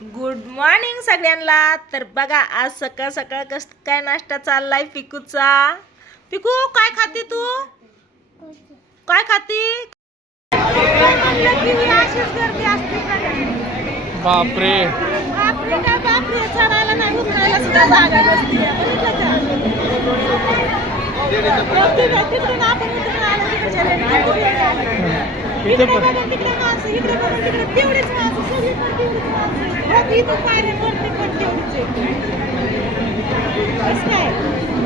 Good morning सगळ्यांना. तर बघा आज सकाळ सकाळ काय नाश्ता चाललाय पिकूचा. पिकू काय खाते तू? काय खाते? बापरे बापरे काय बापरे, चढायला नाही उतरायला सुद्धा जागा नसते. तिकडून आपण उतरून आलो इथे पण तिकडे माणसं, इकडे बघा तिकडे तेवढीच माणसं, सगळी पण तेवढीच माणसं. इथून पायऱ्यांवरती पण तेवढीच आहे. कसं काय?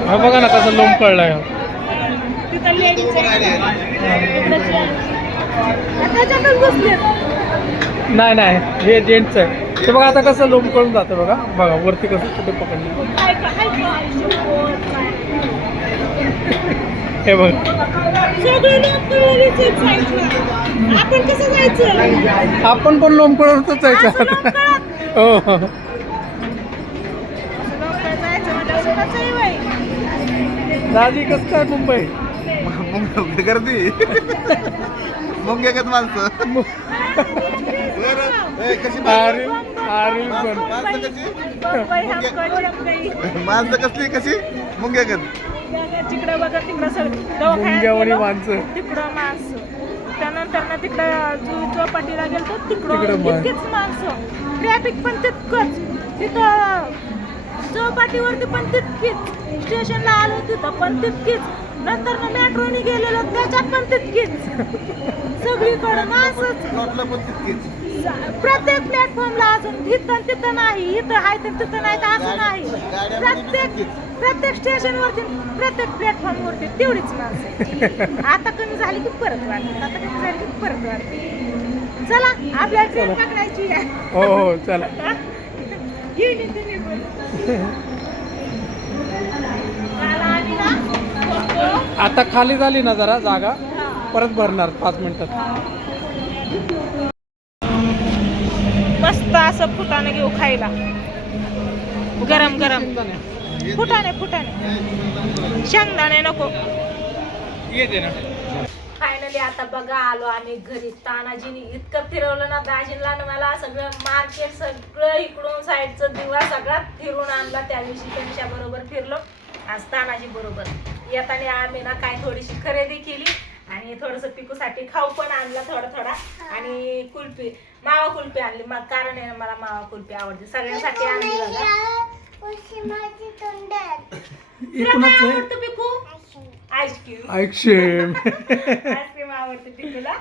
हा बघा ना कसं लोंब कळलाय. तिथं लेडीज त्याच्यातच बसले. नाही नाही हे जेंट्स आहे. ते बघा आता कसं लोंब कळून जातं. बघा बघा वरती कसं कुठे पकडलं. हे बघ सगळे लोक कळलेलीच आहेत साईडला. आपण कसं जायचं? आपण पण लोंब कळूनच जायचं असं लोक आता. कळत. हो हो असं लोक जायचं म्हणजे सुखाचं आहे बाई. दाजी कसं काय मुंबई गर्दी मुंग्यागत माणसं कशी आरिल आरिल पण माणसं कशी मुंबई हमको जब गई. माणसं कसली कशी मुंग्यागत. तिकडं बघा तिकडं सगळं मुंग्यावानी माणसं. तिकडं माणसं. त्यानंतर ना तिकडं चौपाटीला गेलो तिकडं तिकडं माणसं. इतकेच माणसं. ट्रॅफिक पण तितकंच. तिथं चौपाटीवरती पण तितकीच. स्टेशनला आलो तिथं पण तितकीच. नंतर ना मेट्रोने गेलेलो त्याच्यात पण तितकीच. सगळीकडं माणसंच. नॉटला पण तितकीच. प्रत्येक प्लॅटफॉर्मला अजून इथं तिथं नाही, इथं आहे तर तिथं नाही तर असं नाही. प्रत्येक स्टेशनवरती प्रत्येक प्लॅटफॉर्मवरती तेवढीच माणसं. आता कमी झाली की परत वाढते, आता कमी झाली की परत वाढते. चला आपल्याला ट्रेन पकडायची आहे. हो हो चला. येईन तुम्ही पण. काल आली ना, आता खाली झाली ना जरा जागा परत भरणार 5 मिनिटात. मस्त असं फुटाणे घेऊ खायला. गरम गरम फुटाणे शेंगदाणे नको. येते ना. फायनली आता बघा आलो आम्ही घरी. तानाजीने इतकं फिरवलं ना दाजींला ना मला. सगळं मार्केट सगळं इकडून साईडचं दिवा सगळा फिरून आणला. त्या दिवशी त्यांच्या बरोबर फिरलो, आज तानाजी बरोबर. येताना आम्ही ना काय थोडीशी खरेदी केली आणि थोडंसं पिकूसाठी खाऊ पण आणला थोडा थोडा. आणि कुल्फी, मावा कुल्फी आणली. कारण आहे ना मला मावा कुल्फी आवडते. सगळ्यांसाठी आणली बघा. तुला काय आवडतं पिकू? आईस्क्रीम. आईस्क्रीम आवडते पिकूला.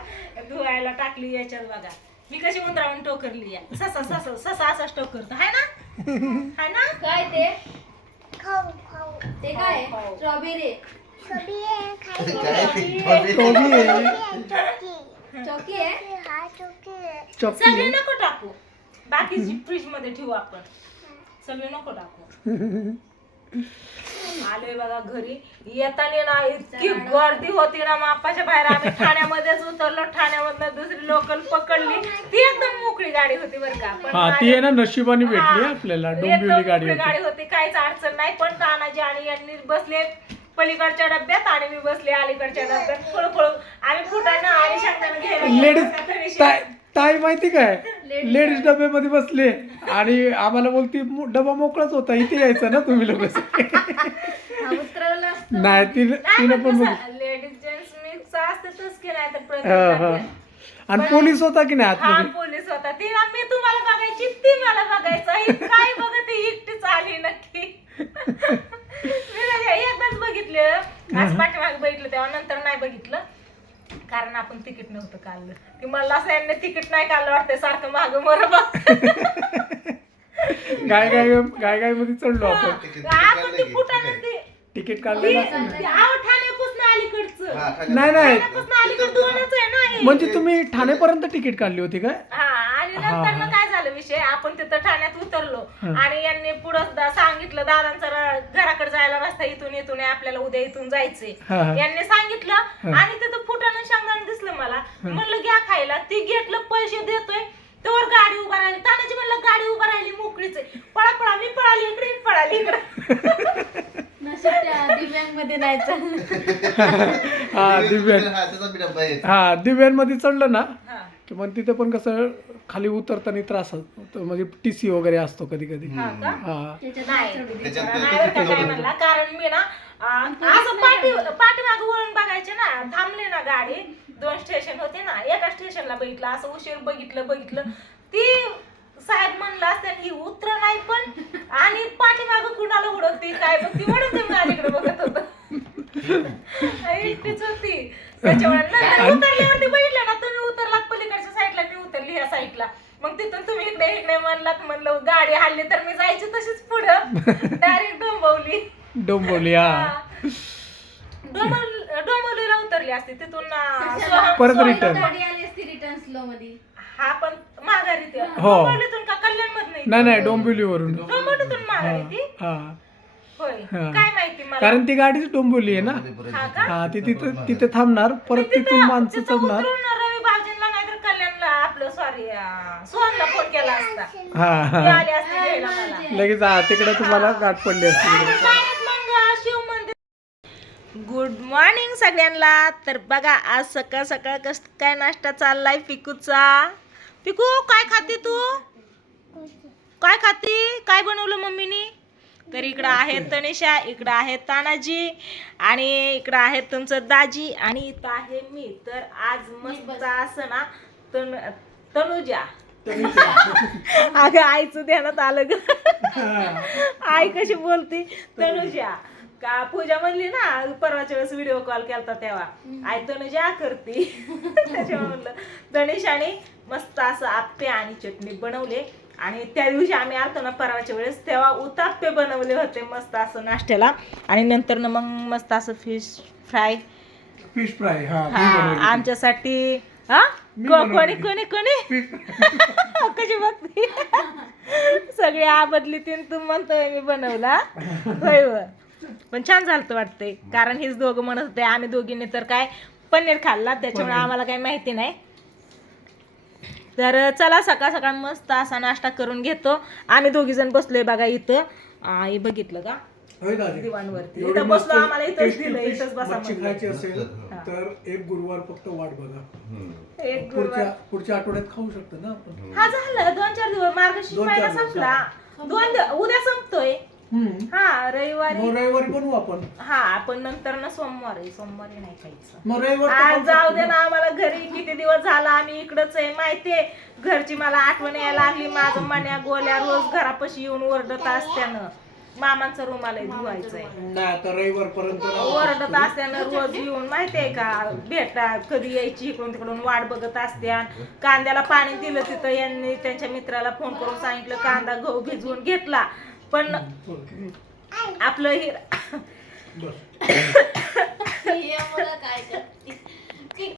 धुवायला टाकली याच्यात बघा. मी कशी उंदरावून टोकरली आहे. ससा असाच टोकरतो हाय ना, हाय ना. काय ते ते काय स्ट्रॉबेरी चॉकी आहे. सगळे नको टाकू, बाकीची फ्रीज मध्ये ठेवू आपण. सगळे नको टाकू. आलोय बघा घरी. येताना ना इतकी गर्दी होती ना मापाच्या बाहेर. आम्ही ठाण्यामध्येच उतरलो. ठाण्यामधनं दुसरी लोकल पकडली. ती एकदम मोकळी गाडी होती बरं का. पण हा ती आहे ना नशिबाने भेटली आपल्याला. डोंबिवली गाडी होती. काहीच अडचण नाही. पण तानाजी आणि यांनी बसले पलीकडच्या डब्यात आणि मी बसले अलीकडच्या डब्यात. फळफळ आम्ही फुटाणं आणि शेंगदाणा घ्यायला लेडीज ताई माहिती काय, लेडीज डब्यामध्ये बसले आणि आम्हाला बोलती डबा मोकळाच होता, इथे यायचं ना तुम्ही लोक. नाही तिनं पण लेडीज जेंट्स मिक्स असते तस की नाही तर प्रत्येक. आणि पोलीस होता की नाही हा आतमध्ये. पोलीस होता. ती ना मी तुम्हाला बघायची, ती मला बघायचं. ही काय बघते एकटीच आली नक्की. मी एकदाच बघितलं, आज पाठीमागे बघितलं तेव्हा, नंतर नाही बघितलं कारण आपण तिकीट नव्हतं काढलं. ती मला असं यांनी तिकीट नाही काढलं वाटतं, सारखं माग बरोबर. गाय मध्ये चढलो आपण. आपण ती फुटाने ती तिकीट काढलेलं ठाण्यापासून अलीकडचं. नाही ठाण्यापासून अलीकड दोनच आहे ना हे. म्हणजे तुम्ही ठाणेपर्यंत तिकीट काढली होती काय? हा आणि नंतर मग काय झालं विषय, आपण तिथं ठाण्यात उतरलो आणि यांनी पुढं सांगितलं दादांचा घराकडे जायला रस्ता इथून आहे, आपल्याला उद्या इथून जायचंय. यांनी सांगितलं आणि तिथं फुटाणं शेंगदाणे दिसलं मला. म्हणलं घ्या खायला. ती घेतलं, पैसे देतोय तोवर गाडी उभा राहिली. तानाजी म्हणलं गाडी उभा राहिली मोकळीच आहे. पळा मी पळाली इकडे, मी पळाली इकडे. दिव्यांग मध्ये नाही दिव्यांमध्ये चढलं ना की मग तिथे पण कसं खाली उतरताना त्रास होतो म्हणजे टीसी वगैरे असतो कधी कधी हा का? हा त्याच्यात नाही. नाही चढू त्याच्यात द्यायचं. नाही बरं का काय म्हणला, कारण मी ना असं पाठीमागं वळून बघायचे ना, थांबले ना गाडी 2 स्टेशन होते ना, एका स्टेशनला बघितलं असं उशीर बघितलं ती साहेब म्हणलं असतं ही उतर नाही पण आणि पाठीमागं कुणाला उडवते काय बघती म्हणून ते माझ्याकडे बघत होतं. एकटीच होती त्याच्यामुळे नंतर उतरल्यावरती बघितलं ना, तुम्ही उतरलात पलीकडच्या साईडला, मी उतरली ह्या साईडला, मग तिथून तुम्ही इकडे म्हणलात, म्हणलं गाडी हल्ली तर मी जायची तशीच पुढं डायरेक्ट डोंबवली हा डोंबवलीला उतरली असते तिथून परत सोयीला रिटर्न गाडी आली असती रिटर्न स्लो मध्ये. हा पण माघारी ती हो. डोंबिवलीतून का कल्याण मधन नाही डोंबिवलीवरून डोंबिवलीतून माघारी ती हा होय हा. काय माहिती मला कारण ती गाडीच डोंबिवली आहे ना हा का हा ती तिथे थांबणार परत तिथून माणसं तिथं चढणार उतरून रवी भाऊजींना नाहीतर कल्याणला आपलं सॉरी सोहनला फोन केला असता हा ते हा आले असते घ्यायला मला. लगेच तिकडे तुम्हाला गाठ पडली असती तिकडे. मग शिव मंदिर. गुड मॉर्निंग सगळ्यांना. तर बघा आज सकाळ सकाळ कसं काय नाश्ता चाललाय पिकूचा. पिकू काय खाते तू, काय खाते, काय बनवलं मम्मीनी. तर इकडं आहे तनिषा, इकडं आहे तानाजी आणि इकडं आहे तुमचं दाजी आणि इथं आहे मी. तर आज मस्त असं ना तनुजा अगं आईचं ध्यानात आलं ग. आई कशी बोलती तनुजा का पूजा म्हणली ना परवाच्या वेळेस व्हिडिओ कॉल केलता तेव्हा आई तनुजा करती. त्याच्यामुळे म्हणलं तनिषाने मस्त असं आप्पे आणि चटणी बनवले आणि त्या दिवशी आम्ही आलतो ना परवाच्या वेळेस तेव्हा उताप्पे बनवले होते मस्त असं नाश्त्याला आणि नंतर ना मग मस्त असं फिश फ्राय आमच्यासाठी हा कोणी कोणी कोणी कशी बघती सगळी आबदली तीन तू म्हणतोय मी बनवला होय व. पण छान झालं वाटतंय कारण हेच दोघं म्हणत होते आम्ही दोघींनी तर काय पनीर खाल्ला त्याच्यामुळे आम्हाला काही माहिती नाही. तर चला सकाळ सकाळ मस्त असा नाश्ता करून घेतो. आम्ही दोघी जण बसलोय बघा इथं हे बघितलं का दिवाणवरती इथं बसलो आम्हाला इथंच दिलं इथंच बसा खायची असेल तर एक गुरुवार फक्त वाट बघा एक गुरुवार पुढच्या आठवड्यात खाऊ शकतो ना आपण. हा झालं 2-4 दिवस मार्गशीर्ष महिना संपला 2 दिवस उद्या संपतोय हा रविवारी बनवू आपण. हा आपण नंतर ना सोमवारी नाही खायचं. मग रविवार आज जाऊ दे ना आम्हाला घरी किती दिवस झाला आम्ही इकडच आहे माहितीये. घरची मला आठवण यायला लागली. माझं मन्या गोल्या रोज घरापाशी येऊन ओरडत असत्यानं मामांचा रुमाल धुवायचंय नाही आता रविवार पर्यंत ओरडत असत्यानं रोज येऊन माहितीये का भेटा कधी यायची इकडून तिकडून वाट बघत असत्या. कांद्याला पाणी दिलं तिथं यांनी त्यांच्या मित्राला फोन करून सांगितलं कांदा गहू भिजवून घेतला पण आपलं हे